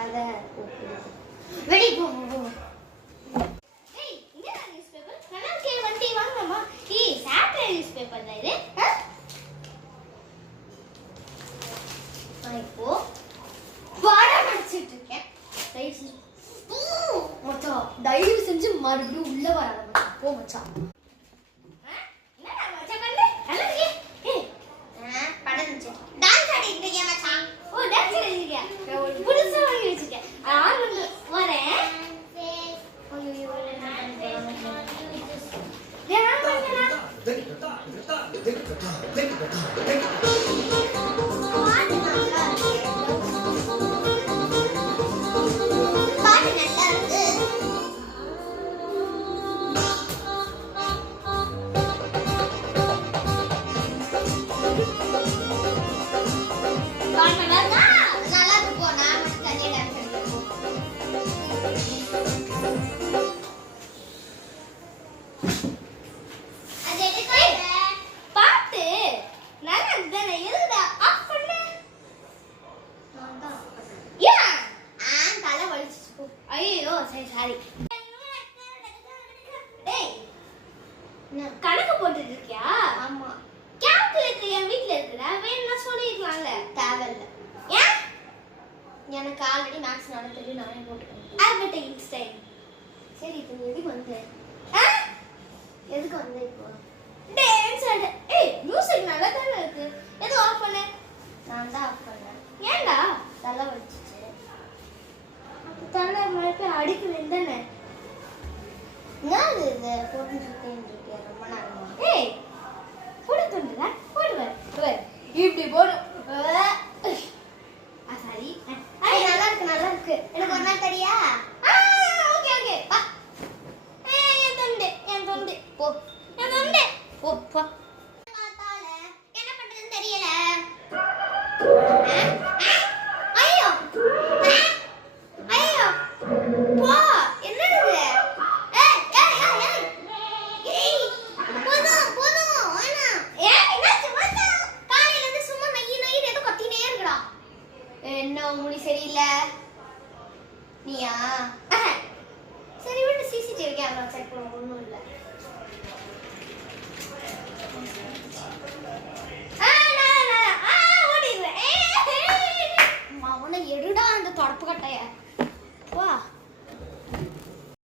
கதை வெடி போ போ. ஏய் என்னடா நியூஸ் பேப்பர்? நல்லா இருக்கே வண்டி வாங்கம்மா. ஏய் சாட்டர்டே நியூஸ் பேப்பர் தான் இது. இப்போ பாடம் படிச்சிட்டு இருக்கேன். மச்சான் தயவு செஞ்சு மறுபடியும் உள்ள வராத மச்சான். போ மச்சான். என்னடா மச்சான் பண்ணு? நல்லா இருக்கே. ஏய் படம் இருந்துச்சு. டான்ஸ் ஆடிட்டு இருக்கேன் மச்சான். ஓ டான்ஸ் ஆடிட்டியா? புதுசா வாங்கி வச்சிருக்கேன். நான் வந்து வரேன். ஐயோ நான் பண்ணேனா? சாரி டேய் கணக்கு போட்டுட்டு இருக்கியா? ஆமா. கால்குலேட்டர் என் வீட்ல இருக்குடா. வேணும்னா சொல்லிருக்கலாம்ல. தேவையில்ல. ஏன்? எனக்கு ஆல்ரெடி மேக்ஸ் நட தெரியும். நானே போட்டுக்கிறேன். Albert Einstein. சரி இப்போ நீ எதுக்கு வந்த? எதுக்கு வந்த இப்போ? டான்ஸ் ஆட. ஏய் மியூசிக் நல்லா தானே இருக்கு. எது ஆஃப் பண்ணு? நான் தான் ஆஃப் பண்ணேன். ஏன்டா? தலை வலிச்சிச்சு. தலை மறுபடி அடிக்க வேண்டானே. என்னது இது போட்டு சுத்திட்டு இருக்கேன் ரொம்ப நேரமா. ஏய் போடு தோண்டுடா. போடுவேன். இப்படி போடு. சாரி. ஐய் நல்லா இருக்கு நல்லா இருக்கு. எனக்கு ஒரு நாள் தெரியா? Okay okay. வா. என் தொண்டு. போ. என் தொண்டு. போ போ. மாத்தால என்ன பண்றதுன்னு தெரியல. ஐயோ. ஐயோ. போ. என்னது இது? ஏய் ஏய் ஏய் ஏய். போதும் போதும் வேணாம். ஏய் என்னாச்சு மாத்தா? காலையில இருந்து சும்மா நைய் ஏதோ கத்தினே இருக்கடா. என்ன முடி சரியில்லை? நீயா? சரி விட்டு சிசிடிவி கேமரா செக் பண்ணுவோம்.